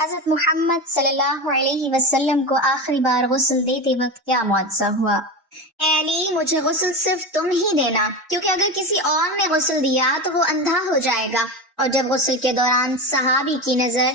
حضرت محمد صلی اللہ علیہ وسلم کو آخری بار غسل دیتے وقت کیا معجزہ ہوا؟ اے علی، مجھے غسل صرف تم ہی دینا، کیونکہ اگر کسی اور نے غسل دیا تو وہ اندھا ہو جائے گا۔ اور جب غسل کے دوران صحابی کی نظر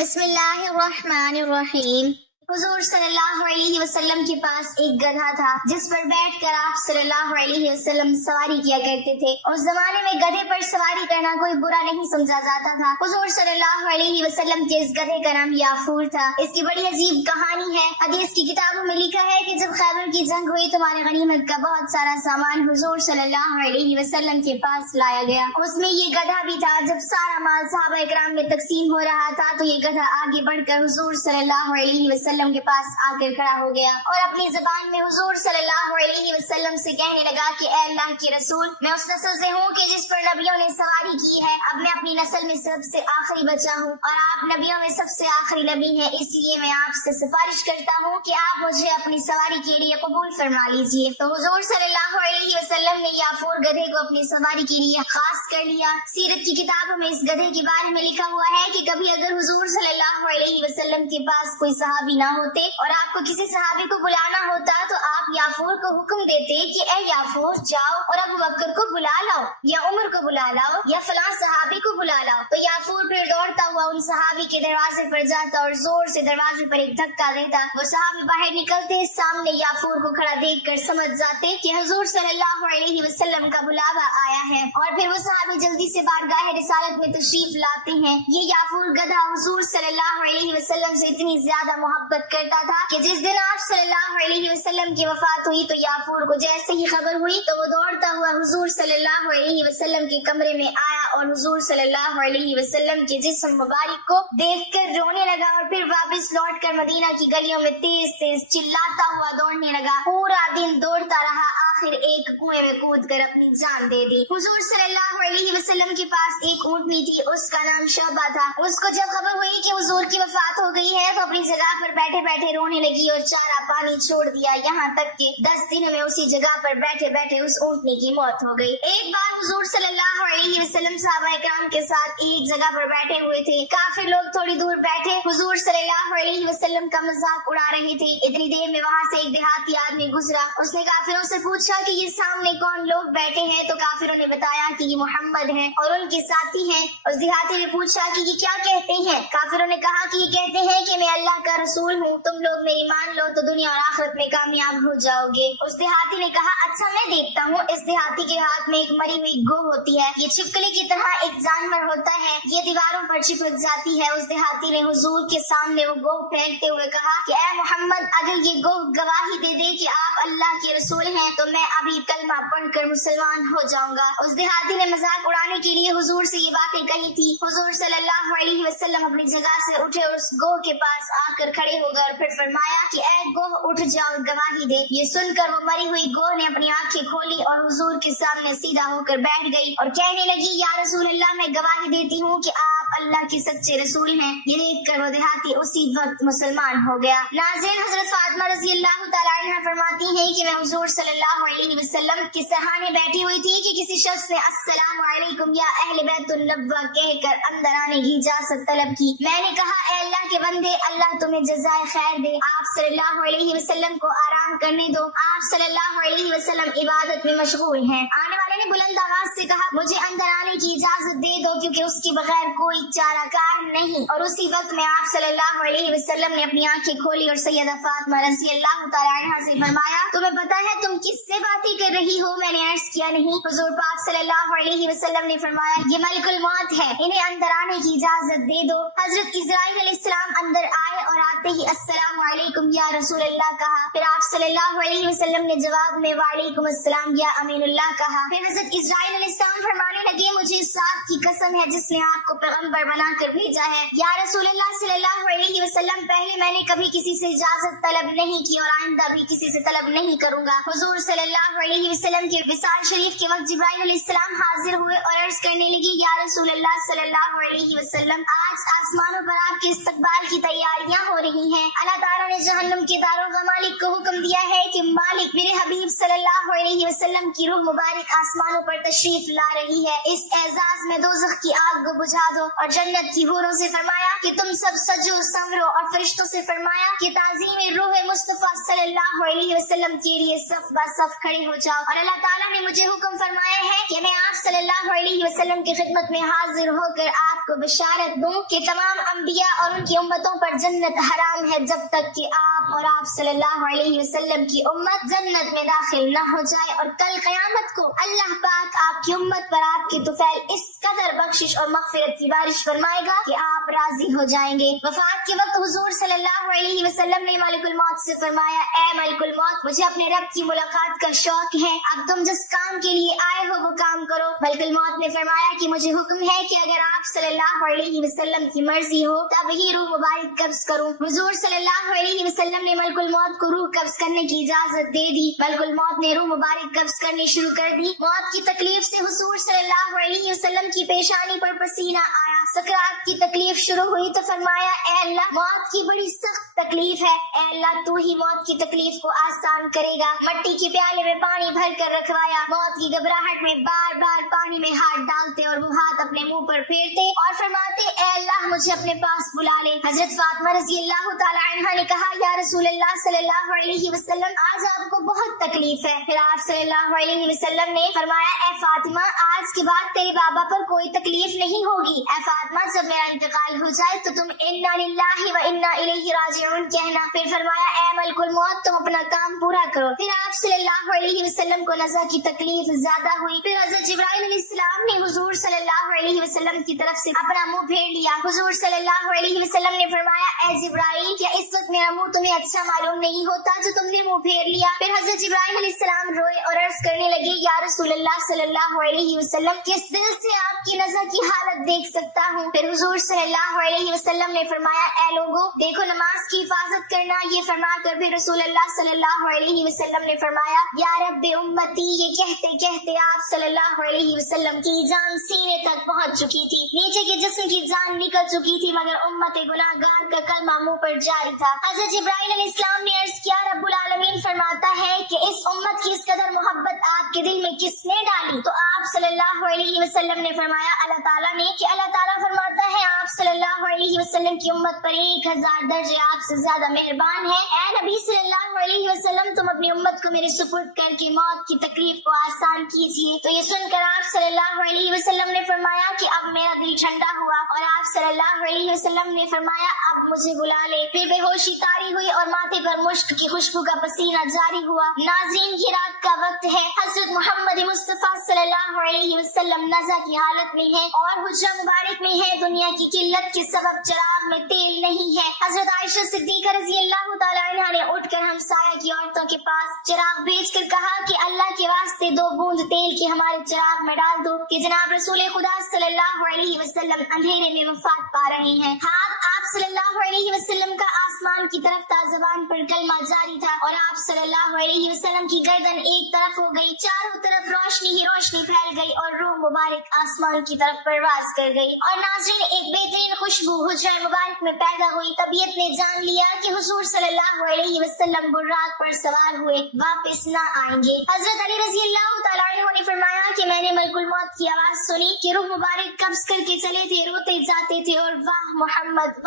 بسم اللہ الرحمن الرحیم حضور صلی اللہ علیہ وسلم کے پاس ایک گدھا تھا جس پر بیٹھ کر آپ صلی اللہ علیہ وسلم سواری کیا کرتے تھے۔ اس زمانے میں گدھے پر سواری کرنا کوئی برا نہیں سمجھا جاتا تھا۔ حضور صلی اللہ علیہ وسلم کے اس گدھے کا نام یافور تھا۔ اس کی بڑی عجیب کہانی ہے۔ حدیث کی کتابوں میں لکھا ہے کہ جب خیبر کی جنگ ہوئی تو مال غنیمت کا بہت سارا سامان حضور صلی اللہ علیہ وسلم کے پاس لایا گیا۔ اس میں یہ گدھا بھی تھا۔ جب سارا مال صحابہ اکرام میں تقسیم ہو رہا تھا تو یہ گدھا آگے بڑھ کر حضور صلی اللہ علیہ وسلم کے پاس آ کر کھڑا ہو گیا اور اپنی زبان میں حضور صلی اللہ علیہ وسلم سے کہنے لگا کہ اے اللہ کے رسول، میں اس نسل سے ہوں کہ جس پر نبیوں نے سواری کی ہے۔ اب میں اپنی نسل میں سب سے آخری بچہ ہوں اور آپ نبیوں میں سب سے آخری نبی ہیں، اس لیے میں آپ سے سفارش کرتا ہوں کہ آپ مجھے اپنی سواری کے لیے قبول فرما لیجیے۔ تو حضور صلی اللہ علیہ وسلم نے یافور گدھے کو اپنی سواری کے لیے خاص کر لیا۔ سیرت کی کتابوں میں اس گدھے کے بارے میں لکھا ہوا ہے کہ کبھی اگر حضور صلی اللہ علیہ وسلم کے پاس کوئی صحابی نہ ہوتے اور آپ کو کسی صحابی کو بلانا ہوتا تو آپ یافور کو حکم دیتے کہ اے یافور، جاؤ اور ابو بکر کو بلا لاؤ یا عمر کو بلا لاؤ یا فلاں صحابی کو بلا لاؤ۔ تو یافور پھر دوڑتا ہوا ان صحابی کے دروازے پر جاتا اور زور سے دروازے پر ایک دھکا دیتا۔ وہ صحابی باہر نکلتے، سامنے یافور کو کھڑا دیکھ کر سمجھ جاتے کہ حضور صلی اللہ علیہ وسلم کا بلاوا آیا ہے، اور پھر وہ صحابی جلدی سے بارگاہ رسالت میں تشریف لاتے ہیں۔ یہ یافور گدھا حضور صلی اللہ علیہ وسلم سے اتنی زیادہ محبت کرتا تھا کہ جس دن آپ صلی اللہ علیہ وسلم کی وفات ہوئی تو یافور کو جیسے ہی خبر ہوئی تو وہ دوڑتا ہوا حضور صلی اللہ علیہ وسلم کے کمرے میں آیا اور حضور صلی اللہ علیہ وسلم کے جسم مبارک کو دیکھ کر رونے لگا اور پھر واپس لوٹ کر مدینہ کی گلیوں میں تیز تیز چلاتا ہوا دوڑنے لگا۔ پورا دن دوڑتا رہا، آخر ایک کنویں میں کود کر اپنی جان دے دی۔ حضور صلی اللہ علیہ وسلم کے پاس ایک اونٹنی تھی، اس کا نام شعبہ تھا۔ اس کو جب خبر ہوئی کہ حضور کی وفات ہو گئی ہے تو اپنی جگہ پر بیٹھے بیٹھے رونے لگی اور چارہ پانی چھوڑ دیا، یہاں تک کہ 10 دنوں میں اسی جگہ پر بیٹھے بیٹھے اس اونٹنی کی موت ہو گئی۔ ایک بار حضور صلی اللہ علیہ وسلم صحابہ اکرام کے ساتھ ایک جگہ پر بیٹھے ہوئے تھے۔ کافر لوگ تھوڑی دور بیٹھے حضور صلی اللہ علیہ وسلم کا مذاق اڑا رہے تھے۔ اتنی دیر میں وہاں سے ایک دیہاتی آدمی گزرا۔ اس نے کافروں سے پوچھا کہ یہ سامنے کون لوگ بیٹھے ہیں؟ تو کافروں نے بتایا کہ یہ محمد ہیں اور ان کے ساتھی ہیں۔ اس دیہاتی نے پوچھا کہ یہ کیا کہتے ہیں؟ کافروں نے کہا کہ یہ کہتے ہیں کہ میں اللہ کا رسول ہوں، تم لوگ میری مان لو تو دنیا اور آخرت میں کامیاب ہو جاؤ گے۔ اس دیہاتی نے کہا اچھا میں دیکھتا ہوں۔ اس دیہاتی کے ہاتھ میں ایک مری ہوئی گو ہوتی ہے، یہ چھپکلی کی طرح ایک جانور ہوتا ہے، یہ دیواروں پر چپک جاتی ہے۔ اس دیہاتی نے حضور کے سامنے وہ گو پھینکتے ہوئے کہا کہ اے محمد، اگر یہ گو گواہی دے دے کہ آپ اللہ کے رسول ہیں تو میں ابھی کلمہ پڑھ کر مسلمان ہو جاؤں گا۔ اس دیہاتی نے مذاق اڑانے کے لیے حضور سے یہ باتیں کہی تھی۔ حضور صلی اللہ علیہ وسلم اپنی جگہ سے اٹھے اور اس گو کے پاس آ کر کھڑے ہو گئے اور پھر فرمایا کہ اے گو اٹھ جاؤ، گواہی دے۔ یہ سن کر وہ مری ہوئی گو نے اپنی آنکھیں کھولی اور حضور کے سامنے سیدھا ہو کر بیٹھ گئی اور کہنے لگی یا رسول اللہ، میں گواہی دیتی ہوں کہ آپ اللہ کے سچے رسول ہیں۔ یہ دیکھ کر وہ دیہاتی اسی وقت مسلمان ہو گیا۔ ناظرین، حضرت فاطمہ رضی اللہ تعالیٰ عنہ فرماتی ہیں کہ میں حضور صلی اللہ علیہ وسلم کے سرحانے بیٹھی ہوئی تھی کہ کسی شخص نے السلام علیکم یا اہل بیت النبوہ کہہ کر اندر آنے کی اجازت طلب کی۔ میں نے کہا اے اللہ کے بندے، اللہ تمہیں جزائے خیر دے، آپ صلی اللہ علیہ وسلم کو آرام کرنے دو، آپ صلی اللہ علیہ وسلم عبادت میں مشغول ہیں۔ آنے والے نے بلند آواز سے کہا مجھے اندر آنے کی اجازت دے دو کیونکہ اس کے بغیر کوئی چارہ کار نہیں۔ اور اسی وقت میں آپ صلی اللہ علیہ وسلم نے اپنی آنکھیں کھولی اور سیدہ فاطمہ رضی اللہ تعالیٰ عنہ سے فرمایا تمہیں پتا ہے تم کس سے باتیں کر رہی ہو؟ میں نے عرض کیا نہیں۔ حضور پاک صلی اللہ علیہ وسلم نے فرمایا یہ ملک الموت ہے، انہیں اندر آنے کی اجازت دے دو۔ حضرت اسرائیل علیہ السلام اندر آئے اور آتے ہی السلام علیکم یا رسول اللہ کہا۔ پھر آپ صلی اللہ علیہ وسلم نے جواب میں وعلیکم السلام یا امین اللہ کہا۔ پھر حضرت اسرائیل علیہ السلام فرمانے لگے مجھے اس ذات کی قسم ہے جس نے آپ کو پیغمبر بنا کر بھیجا ہے یا رسول اللہ صلی اللہ علیہ وسلم، پہلے میں نے کبھی کسی سے اجازت طلب نہیں کی اور آئندہ بھی کسی سے طلب نہیں کروں گا۔ حضور صلی اللہ علیہ وسلم کے وصال شریف کے وقت جبرائیل علیہ السلام حاضر ہوئے اور عرض کرنے لگے رسول اللہ صلی اللہ علیہ وسلم، آج آسمانوں پر آپ کے استقبال کی تیاریاں ہو رہی रही हैं। अल्लाह ताला ने जहन्नुम के दारोगा मालिक को हुक्म दिया है कि मालिक मेरे हबीब सल्लल्लाहु अलैहि वसल्लम की रूह मुबारक आसमानों पर तशरीफ ला रही है, इस एजाज में दोज़ख की आग को बुझा दो। और जन्नत की हूरों से फरमाया कि तुम सब सजो संवरो, और फरिश्तों से फरमाया कि ताज़ीम रूह मुस्तफा सल्लल्लाहु अलैहि वसल्लम के लिए सफ ब सफ खड़े हो जाओ। और अल्लाह ताला ने मुझे हुक्म फरमाया है कि मैं आप सल्लल्लाहु अलैहि वसल्लम की खिदमत में हाजिर होकर आपको बशारत दूं कि तमाम अंबिया और उनकी उम्मतों पर जन्नत हराम है जब तक कि आप और आप सल्लल्लाहु अलैहि वसल्लम की उम्मत जन्नत में दाखिल न हो जाए। और कल क़यामत को अल्लाह पाक आपकी उम्मत पर आपकी तुफैल इस कदर बख्शिश और मग़फ़िरत की बारिश फरमाएगा कि आप राजी हो जाएंगे। वफात के वक्त हुजूर सल्लल्लाहु अलैहि वसल्लम ने मलकुल मौत से फरमाया, ए मलकुल मौत, मुझे अपने रब की मुलाकात का शौक है, अब तुम जिस काम के लिए आए हो वो काम करो। मलकुल मौत ने फरमाया कि मुझे हुक्म है कि अगर आप सल्लल्लाहु अलैहि वसल्लम की मर्जी हो तब ही रूह मुबारक कब्ज करूं। हुजूर सल्लल्लाहु अलैहि वसल्लम ने मलकुल मौत को रूह कब्ज करने की इजाजत दे दी। मलकुल मौत ने रूह मुबारक कब्ज करनी शुरू कर दी। मौत की तकलीफ से हुजूर सल्लल्लाहु अलैहि वसल्लम की पेशानी पर पसीना आया। सकरात की तकलीफ शुरू हुई तो फरमाया, ए अल्लाह, मौत की बड़ी सख्त तकलीफ है, ए अल्लाह तू ही मौत की तकलीफ को आसान करेगा। मट्टी के प्याले में पानी भर कर रखवाया। मौत की घबराहट में बार बार पानी में हाथ डालते और वो हाथ अपने मुंह पर फेरते और फरमाते, ए अल्लाह मुझे अपने पास बुला ले। हजरत फातिमा रज़ियल्लाहु ताला अन्हा ने कहा, या रसूल अल्लाह सल्लल्लाहु अलैहि वसल्लम, आज आपको बहुत तकलीफ है। फिर आप सल्लल्लाहु अलैहि वसल्लम ने फरमाया, ए फातिमा, आज के बाद तेरे बाबा पर कोई तकलीफ नहीं होगी। ए फातिमा, जब मेरा इंतकाल हो जाए तो तुम इन्ना लिल्लाहि व इन्ना इलैहि राजिऊन कहना। फिर फरमाया, ए मलकुल मौत, तुम अपना काम पूरा करो। फिर आप सल्लल्लाहु अलैहि वसल्लम को नज़ा की तकलीफ ज्यादा हुई। फिर हज़रत जिब्राइल अलैहिस्सलाम ने हुजूर सल्लल्लाहु अलैहि वसल्लम की तरफ से अपना मुंह फेर लिया। हुजूर सल्लल्लाहु अलैहि वसल्लम ने फरमाया, ए जिब्राइल, क्या इस वक्त मेरा मुंह तुम्हें अच्छा मालूम नहीं होता जो तुमने मुंह फेर लिया? फिर हज़रत जिब्राइल अलैहिस्सलाम रोए और अर्ज करने लगे, या रसूलल्लाह सल्लल्लाहु अलैहि वसल्लम, किस दिल से आपकी नज़ा की हालत देख सकता हूँ? फिर हुजूर सल्लल्लाहु अलैहि वसल्लम ने फरमाया, ए लोगों, देखो नमाज की हिफाजत करना। ये फरमा कर फिर रसूलुल्लाह सल्लल्लाहु अलैहि वसल्लम ने फरमाया, या रब्बे उम्मती। ये कहते कहते आप सल्लल्लाहु अलैहि वसल्लम की जान सीने तक पहुंच चुकी थी। नीचे के जिस्म की जान निकल चुकी थी, मगर उम्मत गुनाहगार का कलमा मुंह पर जारी था। हज़रत जिब्राइल अलैहिस्सलाम ने अर्ज किया, रब्बुल आलमीन फरमाता है कि इस उम्मत की इस कदर मोहब्बत आपके दिल में किसने डाली? तो आप सल्लल्लाहु अलैहि वसल्लम ने फरमाया, अल्लाह ताला ने। कि अल्लाह ताला फरमाता है, आप सल्लल्लाहु अलैहि वसल्लम की उम्मत पर 1000 दर्जे आपसे ज्यादा मेहरबान है। ए नबी सल्लल्लाहु अलैहि वसल्लम, तुम अपनी उम्मत को मेरे सुपुर्द करके मौत की तकलीफ को आसान कीजिए। तो ये सुनकर आप सल्लल्लाहु अलैहि वसल्लम ने फरमाया कि अब मेरा दिल ठंडा हुआ। और आप सल्लल्लाहु अलैहि वसल्लम ने फरमाया, अब मुझे बुला ले। फिर बेहोशी तारी हुई और माथे पर मुश्क की खुशबू का पसीना जारी हुआ। नाज़रीन, ये रात का वक्त है। हजरत मोहम्मद मुस्तफा सल्लल्लाहु अलैहि वसल्लम नज़ा की हालत में है और हुज्रा मुबारक में है। दुनिया की किल्लत के सबब चिराग में तेल नहीं है। हजरत आयशा सिद्दीक़ा रज़ियल्लाहु ताला अन्हा ने उठकर हमसाया की औरतों के पास चिराग भेजकर कहा कि अल्लाह के वास्ते 2 बूंद तेल के हमारे चिराग में डाल दो कि जनाब रसूल खुदा सल्लल्लाहु अलैहि वसल्लम अंधेरे में वफात पा रहे हैं। आप सल्लल्लाहु अलैहि वसल्लम का आसमान की तरफ ज़बान पर कलमा जारी था और आप सल्लल्लाहु अलैहि वसल्लम की गर्दन एक तरफ हो गई। चारों तरफ रोशनी ही रोशनी फैल गई और रूह मुबारक आसमान की तरफ परवाज कर गई। और नाज़रीन, एक बेहतरीन खुशबू हुज्रा मुबारक में पैदा हुई। तबीयत ने जान लिया कि हुजूर सल्लल्लाहु अलैहि वसल्लम बुर्राक पर सवार हुए वापस न आएंगे। हजरत अली रज़ियल्लाहु ताला अन्हु ने फरमाया कि मैंने मलकुल मौत की आवाज सुनी कि रूह मुबारक कब्ज करके चले थे, रोते जाते थे और वाह मोहम्मद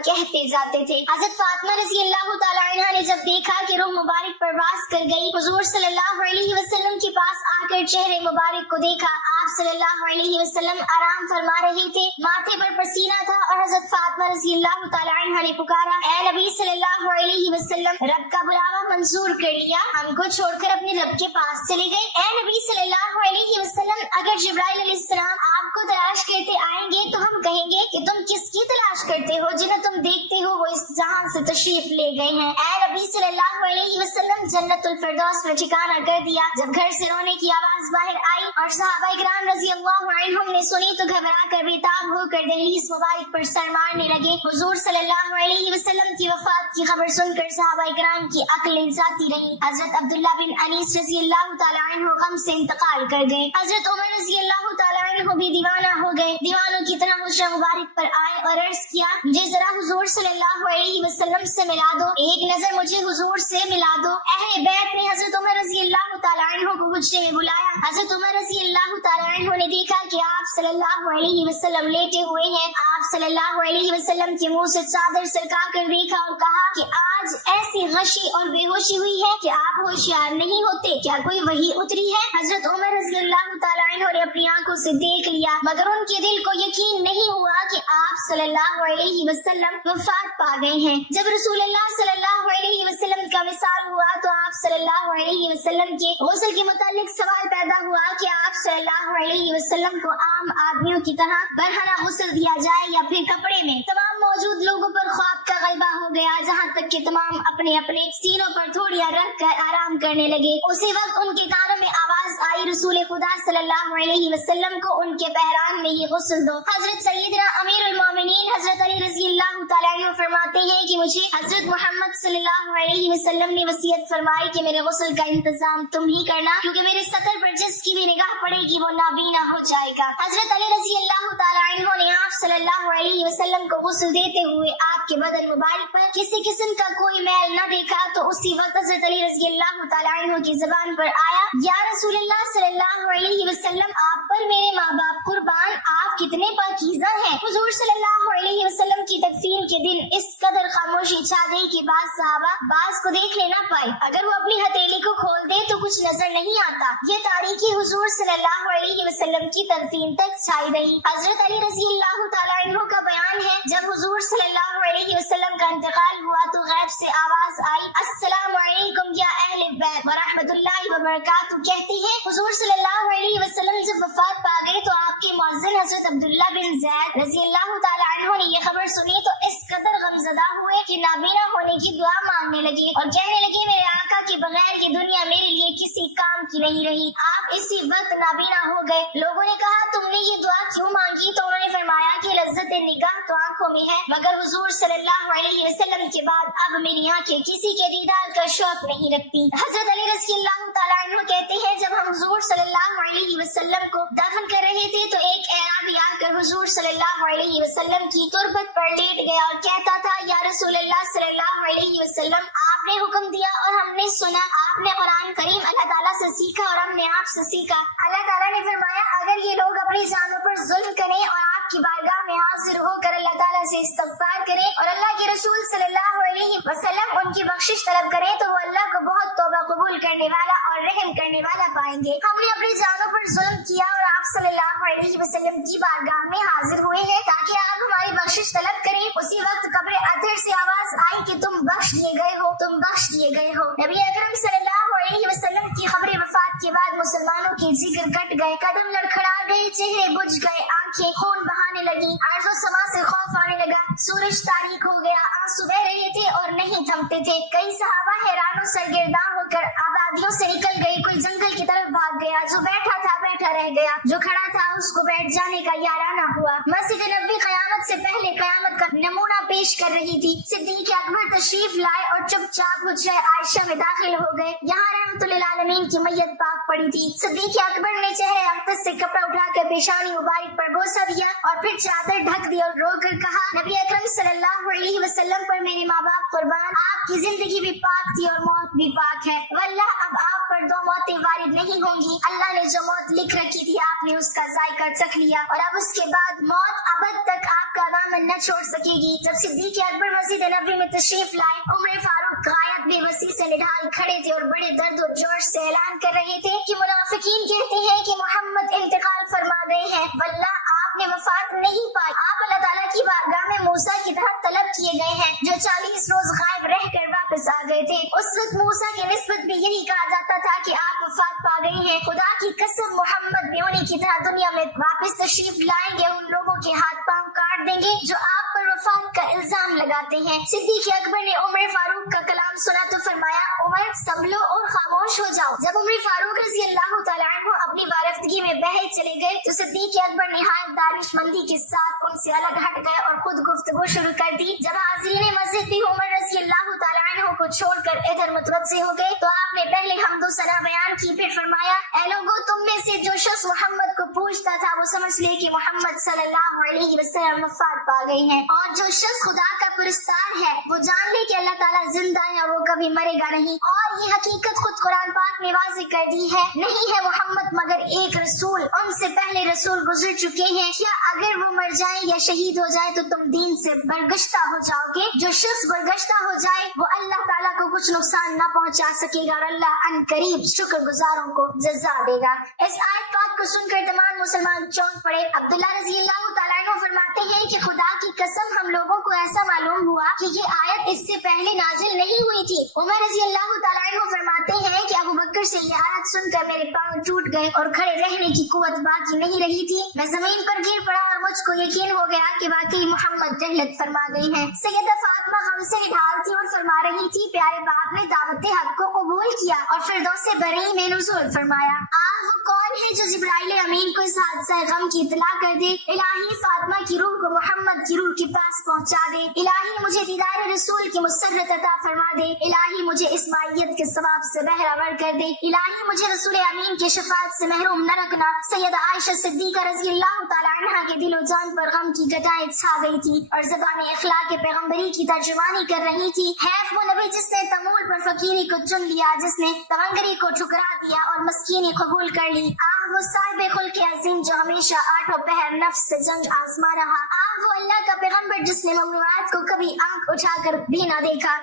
कहते जाते थे। हजरत फातिमा रज़ियल्लाहु ताला अन्हा ने जब देखा कि रूह मुबारक परवाज कर गई, हुजूर सल्लल्लाहु अलैहि वसल्लम के पास आकर चेहरे मुबारक को देखा। आप सल्लल्लाहु अलैहि वसल्लम आराम फरमा रहे थे, माथे पर पसीना था और हजरत फातिमा रज़ियल्लाहु ताला अन्हा ने पुकारा, ए नबी सल्लल्लाहु अलैहि वसल्लम, रब का बुलावा मंजूर कर लिया, हमको छोड़कर अपने रब के पास चले गए। ए नबी सल्लल्लाहु अलैहि वसल्लम, अगर जिब्राइल अलैहिस्सलाम आपको तलाश करते आएंगे तो हम कहेंगे कि तुम किसकी तलाश करते हो? जिन्हें तुम देखते हो वो इस जहां से तशरीफ ले गए हैं। ए नबी सल्लल्लाहु अलैहि वसल्लम, जन्नतुल फिरदौस में ठिकाना कर दिया। जब घर से रोने की आवाज बाहर आई और सहाबा इकराम रज़ियल्लाहु अन्हुम ने सुनी तो घबरा कर बेताब होकर दहलीज मुबारक पर सर मारने लगे। हुजूर सल्लल्लाहु अलैहि वसल्लम की वफात की खबर सुनकर सहाबा इकराम की अक्लें जाती रही। हजरत अब्दुल्लाह बिन अनीस रज़ियल्लाहु ताला अन्हु गम से इंतकाल कर गए। हजरत उमर रज़ियल्लाहु ताला अन्हु भी दीवाना हो गए, दीवानों की तरह हुस्न मुबारक पर आए और अर्ज किया, मुझे जरा हुजूर सल्लल्लाहु अलैहि वसल्लम से मिला दो, एक नजर मुझे हुजूर से मिला दो। अहले बैत ने हजरत उमर रजी अल्लाह तआला अन्हु को हुजरे में बुलाया। हजरत उमर रजी अल्लाह तआला अन्हु ने देखा कि आप सल्लल्लाहु अलैहि वसल्लम लेटे हुए हैं। आप सल्लल्लाहु अलैहि वसल्लम के मुंह से चादर सरका कर देखा और कहा कि आज ऐसी गशी और बेहोशी हुई है कि आप होशियार नहीं होते, क्या कोई वही उतरी है? हजरत उमर रजी अल्लाह तआला अन्हु ने अपनी आंखों से देख लिया, मगर उनके दिल को यकीन नहीं हुआ कि आप सल्लल्लाहु अलैहि वसल्लम वफात पा गए हैं। जब रसूलुल्लाह सल्लल्लाहु अलैहि वसल्लम का विसाल हुआ तो आप सल्लल्लाहु अलैहि वसल्लम के गुस्ल के मुतालिक सवाल पैदा हुआ कि आप सल्लल्लाहु अलैहि वसल्लम को आम आदमियों की तरह बरहना गुस्ल दिया जाए या फिर कपड़े में। तमाम मौजूद लोगों पर ख्वाब का गलबा हो गया, जहाँ तक कि तमाम अपने अपने सीनों पर थोड़ियां रख कर आराम करने लगे। उसी वक्त उनके कानों में आवाज आई, रसूल खुदा सल्लल्लाहु अलैहि वसल्लम को उनके बहरान में ही गुस्ल दो। हजरत सैयदना अमीरुल मोमिनीन हजरत अली रज़ी अल्लाह तआला अन्हु फरमाते हैं कि मुझे हजरत मोहम्मद सल्लल्लाहु अलैहि वसल्लम ने वसीयत फरमाई कि मेरे गुस्ल का इंतजाम तुम ही करना, क्योंकि मेरे सतर पर जिसकी भी निगाह पड़ेगी वो नाबीना हो जाएगा। हजरत अली रज़ी अल्लाह तआला अन्हु ने आप सल्लल्लाहु अलैहि वसल्लम को गुस्ल देते हुए आपके बदन मुबारक पर किसी किस्म का कोई मैल न देखा तो उसी वक्त हजरत अली रज़ी अल्लाह तआला अन्हु की जुबान पर आया, या रसूलुल्लाह सल्लल्लाहु अलैहि वसल्लम, आप पर मेरे माँ बाप कुर्बान, आप कितने पाकीज़ा हैं। हुजूर सल्लल्लाहु अलैहि वसल्लम की तदफीन के दिन इस कदर खामोशी छा गई कि बाज सहाबा बाज को देख लेना पाए, अगर वो अपनी हथेली को खोल दे तो कुछ नजर नहीं आता। ये तारीखी हुजूर सल्लल्लाहु अलैहि वसल्लम की तदफीन तक छाई रही। हजरत अली रज़ी अल्लाह तआला अन्हु का बयान है, जब हुजूर सल्लल्लाहु अलैहि वसल्लम का इंतकाल हुआ तो गैब से आवाज आई, अस्सलामु अलैकुम या अहले बैत व रहमतुल्लाहि व बरकातुहू। कहती है हुजूर सल्लल्लाहु अलैहि वसल्लम जब वफात पा गए तो आपके मुअज्जिन हजरत अब्दुल्ला बिन ज़ैद रज़ी अल्लाह तआला अन्हु ने ये खबर सुनी तो इस कदर गमज़दा हुए कि नाबीना होने की दुआ मांगने लगे और कहने लगे, मेरे आका के बगैर ये दुनिया मेरे लिए किसी काम की नहीं रही। आप इसी वक्त नाबीना हो गए। लोगों ने कहा, तुमने ये दुआ क्यों मांगी? तो उन्होंने फरमाया कि लज्जत निगाह तो आंखों में है, मगर हुजूर सल्लल्लाहु अलैहि वसल्लम के बाद अब मेरी आंखें किसी के दीदार का शौक नहीं रखती। हजरत अली रज़ी अल्लाह तआला अन्हु कहते हैं, जब हम हुजूर सल्लल्लाहु अलैहि वसल्लम को दफन कर रहे थे तो एक एराबी आकर हुजूर सल्लल्लाहु अलैहि वसल्लम की तुरबत पर लेट गया और कहता था, या रसूलुल्लाह सल्लल्लाहु अलैहि वसल्लम, आपने हुक्म दिया और हमने सुना, आपने कुरान करीम अल्लाह ताला से सीखा और हमने आपसे सीखा। अल्लाह ताला ने फरमाया, अगर ये लोग अपनी जानों पर जुल्म करें और आपकी बारगाह में हाजिर होकर अल्लाह ताला से इस्तिग़फ़ार करें और अल्लाह के रसूल सल्लल्लाहु अलैहि वसल्लम उनकी बख्शिश तलब करें तो वो अल्लाह को बहुत तौबा कबूल करने वाला और रहम करने वाला पाएंगे। हमने अपनी जानों पर जुल्म किया और आप सल्लल्लाहु अलैहि वसल्लम की बारगाह में हाजिर हुए हैं ताकि आप हमारी बख्शिश तलब करें। उसी वक्त कब्र अतहर से आवाज आई कि तुम बख्श दिए गए हो, तुम बख्श दिए गए हो। नबी अकरम सल्लल्लाहु अलैहि वसल्लम की खबर वफात के बाद मुसलमानों के जिगर कट गए, कदम लड़खड़ा गए, चेहरे बुझ गए, आंखें खून बहाने लगी, अर्ज़ो समा से खौफ आने लगा, सूरज तारीक हो गया, आंसू बह रहे थे और नहीं थमते थे। कई सहाबा हैरान और सरगर्दा होकर आबादियों से निकल गए, कोई जंगल की तरफ भाग गया, जो बैठा था बैठा रह गया, जो खड़ा था उसको बैठ जाने का याराना हुआ। मस्जिद नबी क़यामत से पहले क़यामत का नमूना पेश कर रही थी। सिद्दीक़ अकबर तशरीफ लाए और चुपचाप हुज्रे आयशा में दाखिल हो गए। यहाँ रहमतुल लिल आलमीन की मैयत पाक पड़ी थी। सिद्दीक़ अकबर ने चेहरे अक़दस से कपड़ा उठाकर पेशानी मुबारक पर बोसा दिया और फिर चादर ढक दी और रोकर कहा, नबी अकरम सल्लल्लाहु अलैहि वसल्लम पर मेरे माँ बाप कुर्बान, आपकी जिंदगी भी पाक थी और मौत भी पाक है। वल्लाह अब आप पर दो मौतें वारिद नहीं होंगी। अल्लाह ने जो मौत लिख रखी थी आपने उसका जायका चख लिया और अब उसके बाद मौत अबद तक आपका दामन न छोड़ सकेगी। जब सिद्दीक़ अकबर मस्जिद नबी में तशरीफ लाए, उमर फारूक गायब बेबसी से निढाल खड़े थे और बड़े दर्द और जोश से ऐलान कर रहे थे कि मुनाफिकीन कहते हैं कि मोहम्मद इंतकाल फरमा गए हैं। वल्लाह आपने वफात नहीं पाई, आप अल्लाह ताला की बारगाह में मूसा की तरह तलब किए गए हैं जो 40 रोज गायब रहकर वापस आ गए थे। उस वक्त मूसा की निस्बत भी यही कहा जाता था कि आप वफात पा गए हैं। खुदा की कसम मोहम्मद भी उन्हीं की तरह दुनिया में वापस तशरीफ लाएंगे, उन लोगों के हाथ पांव काट देंगे जो आप पर वफात का इल्जाम लगाते हैं। सिद्दीक़ अकबर ने उमर फारूक का कलाम सुना तो फरमाया, उमर संभलो और खामोश हो जाओ। जब उमर फारूक रज़ी अल्लाह तआला अन्हु अपनी वारफ्तगी में बहे चले गए तो सिद्दीक़ अकबर निहायत दानिशमंदी के साथ उनसे अलग हट गए और खुद गुफ्तगू शुरू कर दी। जब हाज़रीन मस्जिद भी उमर रज़ी अल्लाह तआला अन्हु को छोड़कर इधर मुतवज्जे हो गए तो आपने पहले हम्दो सना बयान की, फिर फरमाया, ऐ लोगों, तुम में से जो शख्स शख्स मोहम्मद को पूछता था वो समझ ले कि मोहम्मद सल्लल्लाहु अलैहि वसल्लम वफात पा गए हैं, और जो शख्स खुदा का पुरस्कार है वो जान ले कि अल्लाह ताला जिंदा है और वो कभी मरेगा नहीं। और ये हकीकत खुद कुरान पाक में वाज़ेह कर दी है, नहीं है मोहम्मद मगर एक रसूल, उनसे पहले रसूल गुजर चुके हैं, क्या अगर वो मर जाए या शहीद हो जाए तो तुम दीन से बरगश्ता हो जाओगे। जो शख्स बरगश्ता हो जाए वो अल्लाह ताला को कुछ नुकसान न पहुंचा सकेगा और अल्लाह अनकरीब शुक्रगुजारों को जज़ा देगा। इस आयत पाक को सुनकर तमाम मुसलमान चौंक पड़े। अब्दुल्लाह रज़ियल्लाहु तआला अन्हु फरमाते हैं कि खुदा की कसम हम लोगों को ऐसा मालूम हुआ कि ये आयत इससे पहले नाजिल नहीं हुई थी। उमर रज़ियल्लाहु तआला अन्हु फरमाते हैं कि अबू बकर से ये आयत सुनकर मेरे पांव टूट गए और खड़े रहने की कुव्वत बाकी नहीं रही थी। मैं जमीन पर गिर पड़ा और मुझको यकीन हो गया कि वाकई मोहम्मद रहलत फरमा गई हैं। सैयदा फातिमा गम से निढाल थी और फरमा रही थी, प्यारे बाप ने दावत हक को कबूल किया और फिरदौस बरी में नुज़ूल फरमाया। वो कौन है जो जिब्राइल अमीन को इस हादसा गम की इत्तला कर दे। इलाही फातिमा की रूह को मोहम्मद की रूह के पास पहुंचा दे। इलाही मुझे दीदार रसूल की मुसर्रत अता फरमा दे। इलाही मुझे इस मायत के सवाब से बहरावर कर दे। इलाही मुझे रसूल अमीन की शफाअत से महरूम न रखना। सैयदा आयशा सिद्दीका रज़ियल्लाहु तआला अन्हा के दिलो जान पर गम की घटाएं छा गई थी और ज़बान अखलाक पैगंबरी की तर्जुमानी कर रही थी। हैफ वो नबी जिसने तमूल पर फकीरी को चुन लिया, जिसने तवंगरी को ठुकरा दिया और मस्कीनी कबूल कर ली। वो साहिब खुल्क अज़ीम जो हमेशा आठों पहर नफ्स से जंग आजमा रहा। वो अल्लाह का पैगंबर जिसने ममनुआत को कभी आंख उठाकर भी ना देखा।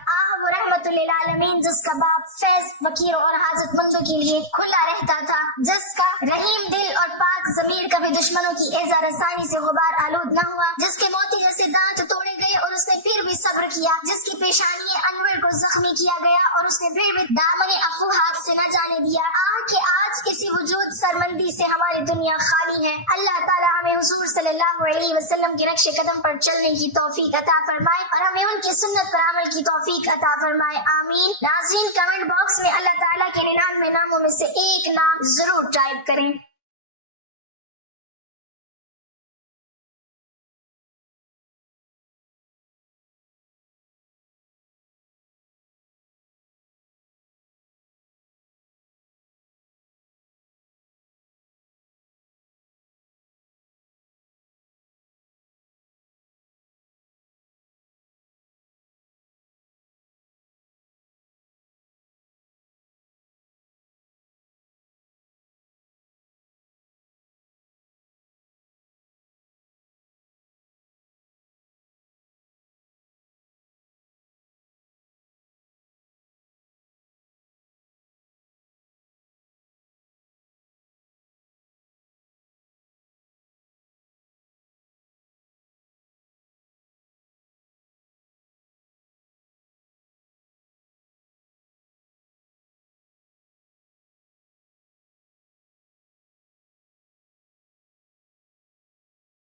वो रहमतुल लिल आलमीन जिसका बाप फैज फकीरों और हाजतमंदों के लिए खुला रहता था, जिसका रहीम दिल और पाक ज़मीर कभी दुश्मनों की एज़ा रसानी से गुबार आलूद न हुआ, जिसके मोती जैसे दांत तोड़े गए और उसने फिर भी सब्र किया, जिसकी पेशानी अनवर को जख्मी किया गया और उसने फिर भी दामने अफू हाथ से न जाने दिया। कि आज किसी वजूद शर्मंदी से हमारी दुनिया खाली है। अल्लाह ताला हमें हुजूर सल्लल्लाहु अलैहि वसल्लम के रक्शे कदम पर चलने की तौफीक अता फरमाए और हमें उनकी सुन्नत पर अमल की तौफीक अता फरमाए, आमीन। नाज़रीन, कमेंट बॉक्स में अल्लाह ताला के 99 नामों में से एक नाम जरूर टाइप करें।